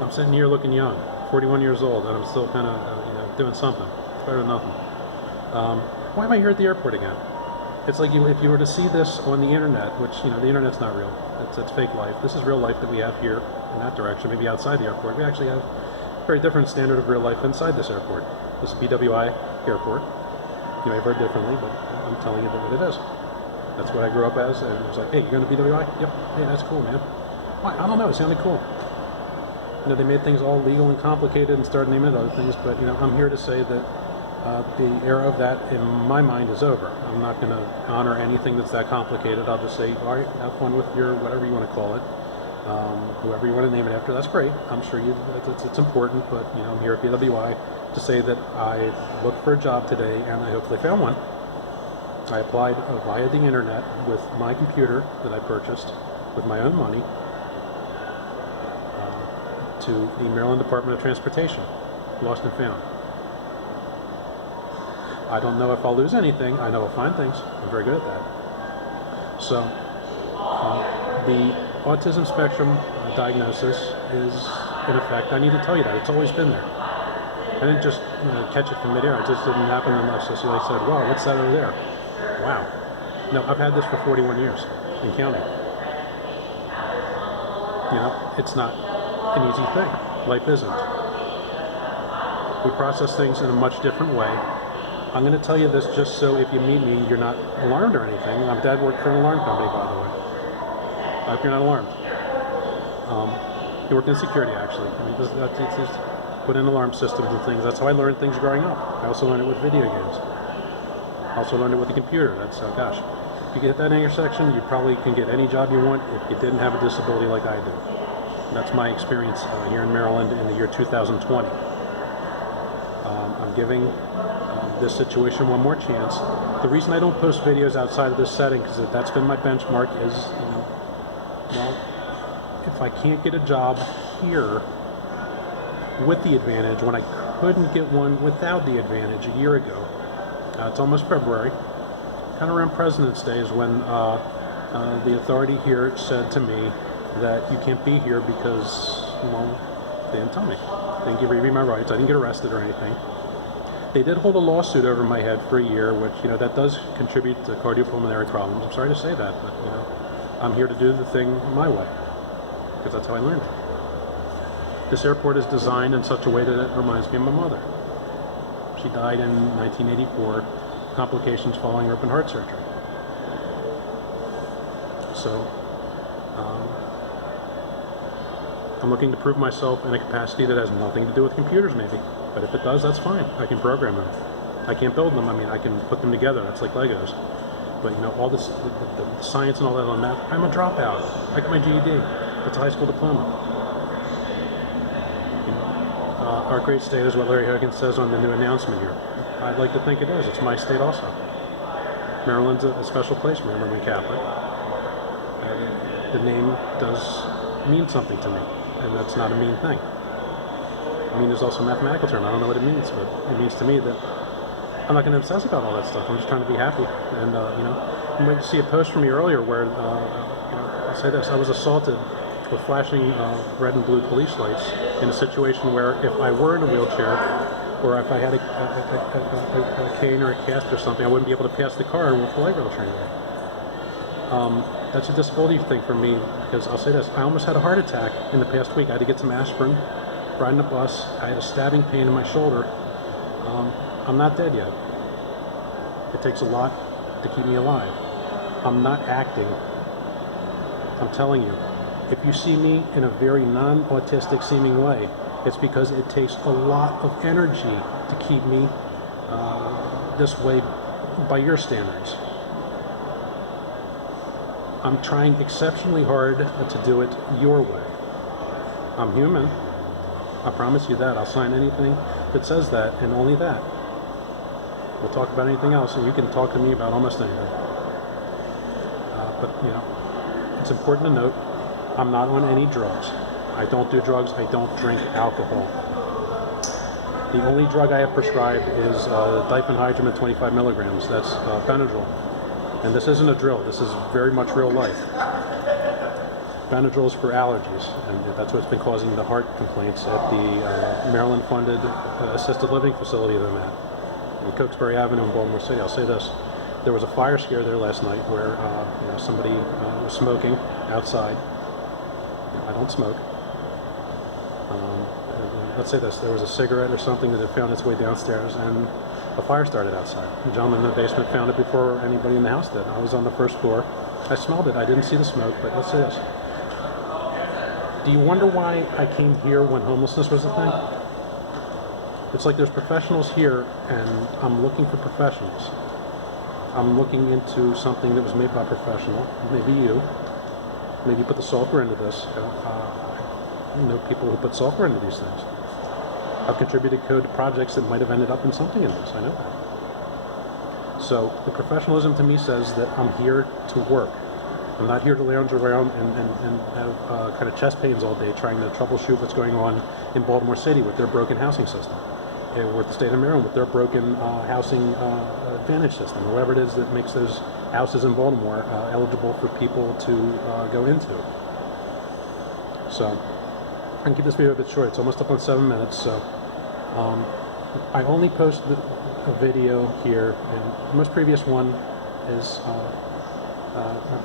I'm sitting here looking young, 41 years old, and I'm still kind of, doing something. It's better than nothing. Why am I here at the airport again? It's like if you were to see this on the internet, which, the internet's not real. It's fake life. This is real life that we have here in that direction, maybe outside the airport. We actually have a very different standard of real life inside this airport. This is BWI Airport. You may have heard differently, but I'm telling you what it is. That's what I grew up as, and it was like, hey, you're going to BWI? Yep. Hey, that's cool, man. Why? I don't know. It sounded cool. They made things all legal and complicated and started naming it other things, but, I'm here to say that the era of that, in my mind, is over. I'm not going to honor anything that's that complicated. I'll just say, all right, have fun with your whatever you want to call it. Whoever you want to name it after, that's great. I'm sure it's important, but, I'm here at BWI to say that I looked for a job today, and I hopefully found one. I applied via the internet with my computer that I purchased with my own money to the Maryland Department of Transportation, lost and found. I don't know if I'll lose anything. I know I'll find things. I'm very good at that. So the autism spectrum diagnosis is in effect. I need to tell you that. It's always been there. I didn't just catch it from midair. It just didn't happen unless I said, wow, what's that over there? Wow. No, I've had this for 41 years and counting. It's not an easy thing. Life isn't. We process things in a much different way. I'm going to tell you this just so if you meet me, you're not alarmed or anything. My dad worked for an alarm company, by the way. I hope you're not alarmed. He worked in security, actually. It's just put in alarm systems and things. That's how I learned things growing up. I also learned it with video games. I also learned it with the computer. That's, gosh, if you get that intersection, you probably can get any job you want if you didn't have a disability like I do. That's my experience here in Maryland in the year 2020. I'm giving this situation one more chance. The reason I don't post videos outside of this setting, because that's been my benchmark, is, if I can't get a job here with the advantage when I couldn't get one without the advantage a year ago, it's almost February, kind of around President's Day is when the authority here said to me that you can't be here because, they didn't tell me. They didn't give me my rights. I didn't get arrested or anything. They did hold a lawsuit over my head for a year, which, that does contribute to cardiopulmonary problems. I'm sorry to say that, but, I'm here to do the thing my way, because that's how I learned it. This airport is designed in such a way that it reminds me of my mother. She died in 1984, complications following open heart surgery. So, I'm looking to prove myself in a capacity that has nothing to do with computers, maybe. But if it does, that's fine. I can program them. I can't build them. I can put them together. That's like Legos. But, all this, the science and all that on math, I'm a dropout. I got my GED. That's a high school diploma. Our great state is what Larry Hogan says on the new announcement here. I'd like to think it is. It's my state also. Maryland's a special place, remember, I'm Catholic. The name does mean something to me, and that's not a mean thing. Mean is also a mathematical term. I don't know what it means, but it means to me that I'm not going to obsess about all that stuff. I'm just trying to be happy. And, you might see a post from me earlier where, I'll say this, I was assaulted with flashing red and blue police lights in a situation where if I were in a wheelchair or if I had a cane or a cast or something, I wouldn't be able to pass the car with the light rail train. That's a disability thing for me, because I'll say this, I almost had a heart attack in the past week. I had to get some aspirin, riding the bus. I had a stabbing pain in my shoulder. I'm not dead yet. It takes a lot to keep me alive. I'm not acting. I'm telling you, if you see me in a very non-autistic seeming way, it's because it takes a lot of energy to keep me this way by your standards. I'm trying exceptionally hard to do it your way. I'm human. I promise you that. I'll sign anything that says that, and only that. We'll talk about anything else, and you can talk to me about almost anything. But, it's important to note, I'm not on any drugs. I don't do drugs. I don't drink alcohol. The only drug I have prescribed is diphenhydramine 25 milligrams. That's Benadryl. And this isn't a drill. This is very much real life. Benadryls for allergies, and that's what's been causing the heart complaints at the Maryland-funded assisted living facility that I'm at in Cokesbury Avenue in Baltimore City. I'll say this: there was a fire scare there last night where somebody was smoking outside. I don't smoke. Let's say this: there was a cigarette or something that had found its way downstairs, and a fire started outside. The gentleman in the basement found it before anybody in the house did. I was on the first floor. I smelled it. I didn't see the smoke, but let's say this. Do you wonder why I came here when homelessness was a thing? It's like there's professionals here, and I'm looking for professionals. I'm looking into something that was made by a professional, maybe you. Maybe you put the software into this. People who put software into these things. I've contributed code to projects that might have ended up in something in this. I know that. So the professionalism to me says that I'm here to work. I'm not here to lounge around and have kind of chest pains all day trying to troubleshoot what's going on in Baltimore City with their broken housing system, or with the state of Maryland with their broken housing advantage system, or whatever it is that makes those houses in Baltimore eligible for people to go into. So I can keep this video a bit short. It's almost up on 7 minutes. So I only post a video here, and the most previous one is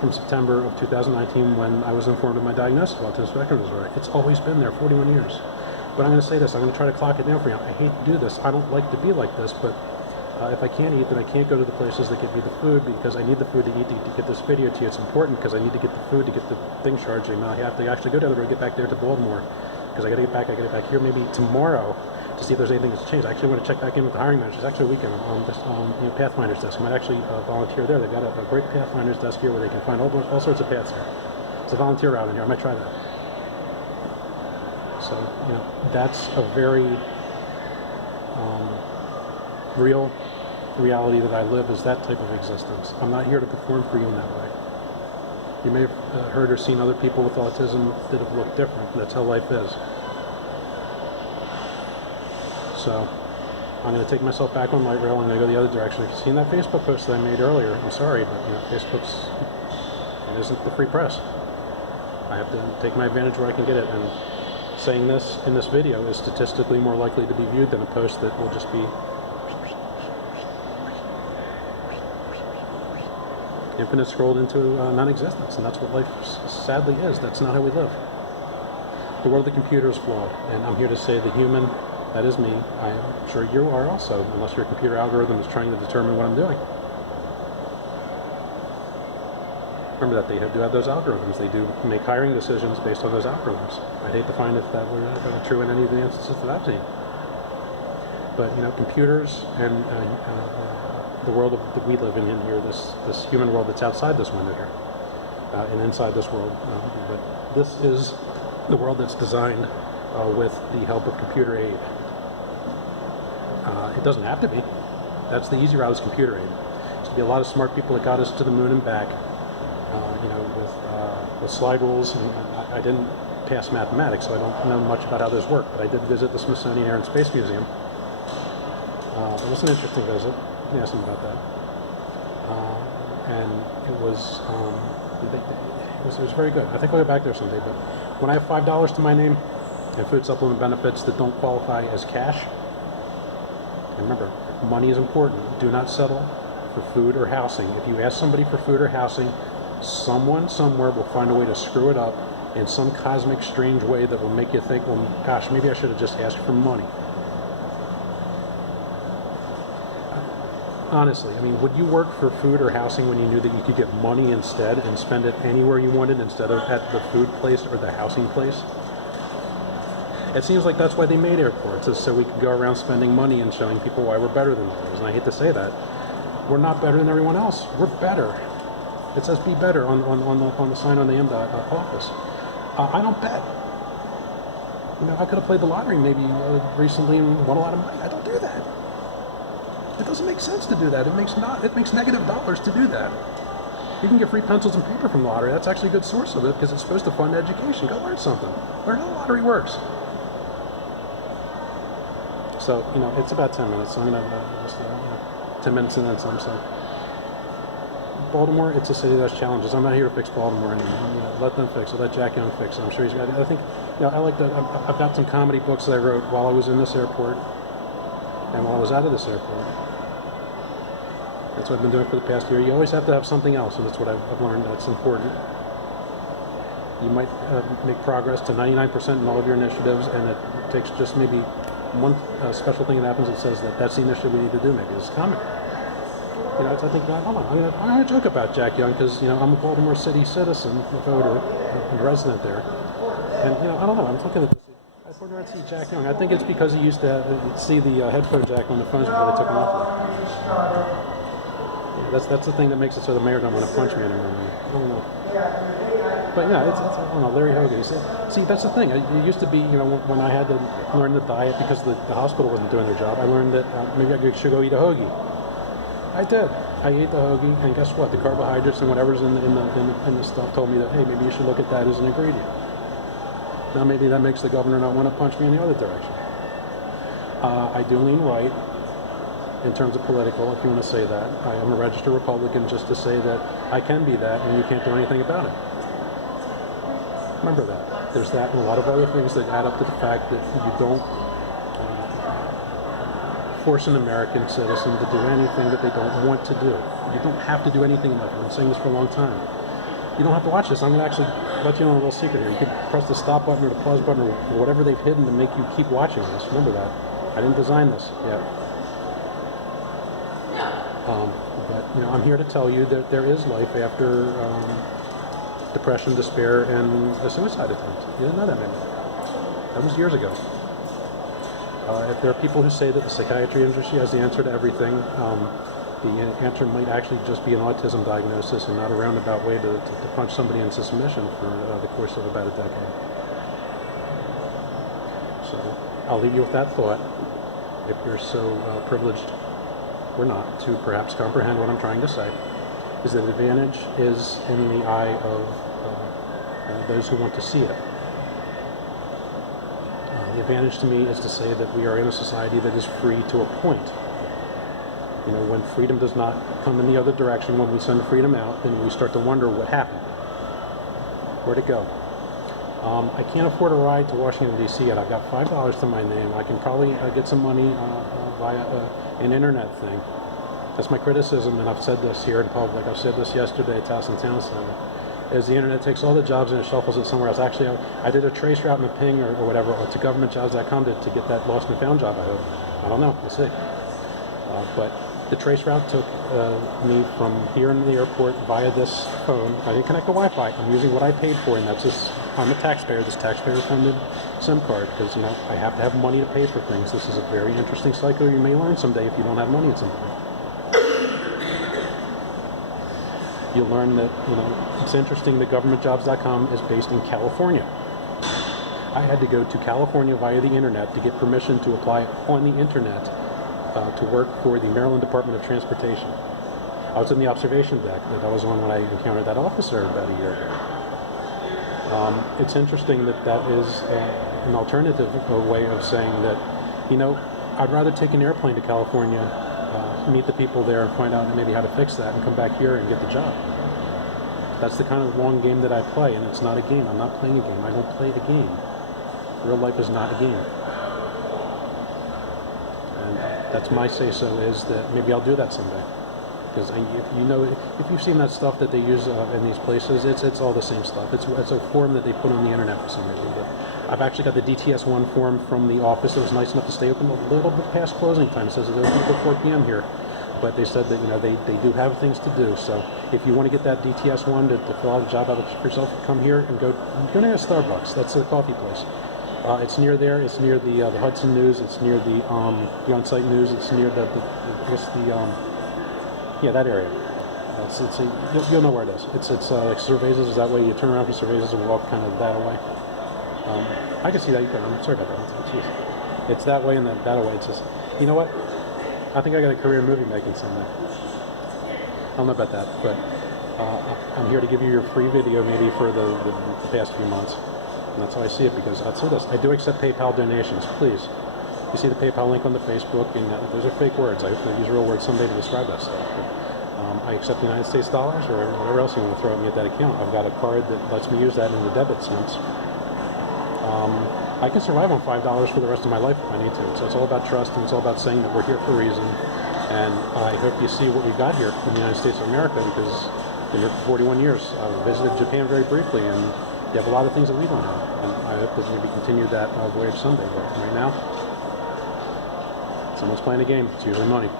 from September of 2019 when I was informed of my diagnosis of Autism Spectrum Disorder. It's always been there, 41 years. But I'm going to say this, I'm going to try to clock it down for you. I hate to do this. I don't like to be like this, but if I can't eat, then I can't go to the places that give me the food because I need the food to eat to get this video to you. It's important because I need to get the food to get the thing charging. Now I have to actually go down the road, get back there to Baltimore because I got to get back here maybe tomorrow to see if there's anything that's changed. I actually want to check back in with the hiring manager. It's actually a weekend on this Pathfinder's desk. I might actually volunteer there. They've got a great Pathfinder's desk here where they can find all sorts of paths here. It's a volunteer route in here. I might try that. So, that's a very real reality that I live, is that type of existence. I'm not here to perform for you in that way. You may have heard or seen other people with autism that have looked different. That's how life is. So I'm going to take myself back on light rail. I'm going to go the other direction. If you've seen that Facebook post that I made earlier, I'm sorry, but it isn't the free press. I have to take my advantage where I can get it. And saying this in this video is statistically more likely to be viewed than a post that will just be infinite scrolled into non-existence. And that's what life sadly is. That's not how we live. The world of the computer is flawed, and I'm here to say the human, that is me. I am sure you are also, unless your computer algorithm is trying to determine what I'm doing. Remember that they do have those algorithms. They do make hiring decisions based on those algorithms. I'd hate to find if that were true in any of the instances that I've seen. But computers and the world that we live in here, this human world that's outside this window here, and inside this world. But this is the world that's designed with the help of computer aid. It doesn't have to be. That's the easy route, is computer aid. There's to be a lot of smart people that got us to the moon and back, with slide rules. And I didn't pass mathematics, so I don't know much about how those work, but I did visit the Smithsonian Air and Space Museum. It was an interesting visit. You can ask them about that. And it was very good. I think I'll go back there someday, but when I have $5 to my name and food supplement benefits that don't qualify as cash, remember, money is important. Do not settle for food or housing. If you ask somebody for food or housing, someone somewhere will find a way to screw it up in some cosmic strange way that will make you think, well, gosh, maybe I should have just asked for money. Honestly, would you work for food or housing when you knew that you could get money instead and spend it anywhere you wanted instead of at the food place or the housing place? It seems like that's why they made airports, is so we could go around spending money and showing people why we're better than others. And I hate to say that. We're not better than everyone else. We're better. It says be better on the sign on the MDOT office. I don't bet. I could have played the lottery maybe recently and won a lot of money. I don't do that. It doesn't make sense to do that. It makes negative dollars to do that. You can get free pencils and paper from the lottery. That's actually a good source of it because it's supposed to fund education. Go learn something. Learn how the lottery works. So, it's about 10 minutes. So I'm going to just, 10 minutes and then some. So Baltimore, it's a city that's challenges. I'm not here to fix Baltimore anymore. You know, let them fix it. Let Jack Young fix it. I'm sure he's got it. I think, you know, I like that. I've got some comedy books that I wrote while I was in this airport and while I was out of this airport. That's what I've been doing for the past year. You always have to have something else, and that's what I've learned. That's important. You might make progress to 99% in all of your initiatives, and it takes just maybe one special thing that happens that says that that's the initiative we need to do. Maybe it's comedy. You know, I think, hold on, I'm going to joke about Jack Young because, you know, I'm a Baltimore City citizen, a voter, and a resident there. And, you know, I don't know, I'm looking at this. I thought I'd see Jack Young. I think it's because he used to see the headphone jack on the phones before they took them off. Yeah, that's the thing that makes it so the mayor don't want to punch me anymore. I don't know. But yeah, it's I don't know, Larry Hogan. See, that's the thing. It used to be, you know, when I had to learn the diet because the hospital wasn't doing their job, I learned that maybe I should go eat a hoagie. I did. I ate the hoagie, and guess what? The carbohydrates and whatever's in the stuff told me that, hey, maybe you should look at that as an ingredient. Now maybe that makes the governor not want to punch me in the other direction. I do lean right in terms of political, if you want to say that. I am a registered Republican just to say that I can be that, and you can't do anything about it. Remember that. There's that and a lot of other things that add up to the fact that you don't force an American citizen to do anything that they don't want to do. You don't have to do anything in life. I've been saying this for a long time. You don't have to watch this. I'm going to actually let you know a little secret here. You can press the stop button or the pause button or whatever they've hidden to make you keep watching this. Remember that. I didn't design this yet. But, you know, I'm here to tell you that there is life after depression, despair, and a suicide attempt. You didn't know that, maybe. That was years ago. If there are people who say that the psychiatry industry has the answer to everything, the answer might actually just be an autism diagnosis and not a roundabout way to punch somebody into submission for the course of about a decade. So I'll leave you with that thought, if you're so privileged or not to perhaps comprehend what I'm trying to say, is that advantage is in the eye of those who want to see it. The advantage to me is to say that we are in a society that is free to a point. You know, when freedom does not come in the other direction, when we send freedom out, then we start to wonder what happened. Where'd it go? I can't afford a ride to Washington, D.C. yet. I've got $5 to my name. I can probably get some money via an internet thing. That's my criticism, and I've said this here in public. I've said this yesterday at Towson Town Center. Is the internet takes all the jobs and it shuffles it somewhere else. Actually, I did a trace route and a ping or whatever to governmentjobs.com to get that lost and found job, I hope. I don't know. We'll see. But the trace route took me from here in the airport via this phone. I didn't connect to Wi-Fi. I'm using what I paid for, and that's just, I'm a taxpayer. This taxpayer-funded SIM card because, you know, I have to have money to pay for things. This is a very interesting cycle you may learn someday if you don't have money at some point. You'll learn that, you know, it's interesting that governmentjobs.com is based in California. I had to go to California via the internet to get permission to apply on the internet to work for the Maryland Department of Transportation. I was in the observation deck that I was on when I encountered that officer about a year ago. It's interesting that that is an alternative way of saying that, you know, I'd rather take an airplane to California, meet the people there and find out maybe how to fix that and come back here and get the job. That's the kind of long game that I play, and it's not a game. I'm not playing a game. I don't play the game. Real life is not a game. And that's my say-so, is that maybe I'll do that someday. Because if you've seen that stuff that they use in these places, it's all the same stuff. It's a form that they put on the internet for some reason. But I've actually got the DTS-1 form from the office that was nice enough to stay open a little bit past closing time. It says it's open until 4 p.m. here. But they said that, you know, they do have things to do. So if you want to get that DTS-1 to fill out a job out for yourself, come here and go to Starbucks. That's a coffee place. It's near there. It's near the Hudson News. It's near the on-site news. It's near yeah, that area. You'll know where it is. It's like Cervezas is that way. You turn around from Cervezas and walk kind of that way. I can see that. I'm sorry about that. It's that way and that way. It's just, you know what? I think I got a career in movie making someday. I don't know about that, but I'm here to give you your free video maybe for the past few months. And that's how I see it, because I'll say this. I do accept PayPal donations, please. You see the PayPal link on the Facebook, and those are fake words. I hope to use real words someday to describe that stuff. But, I accept the United States dollars or whatever else you want to throw at me at that account. I've got a card that lets me use that in the debit sense. I can survive on $5 for the rest of my life if I need to. So it's all about trust, and it's all about saying that we're here for a reason. And I hope you see what we've got here in the United States of America, because I've been here for 41 years. I've visited Japan very briefly, and you have a lot of things that we don't have. And I hope that maybe continue that voyage someday. But right now, someone's playing a game. It's usually money.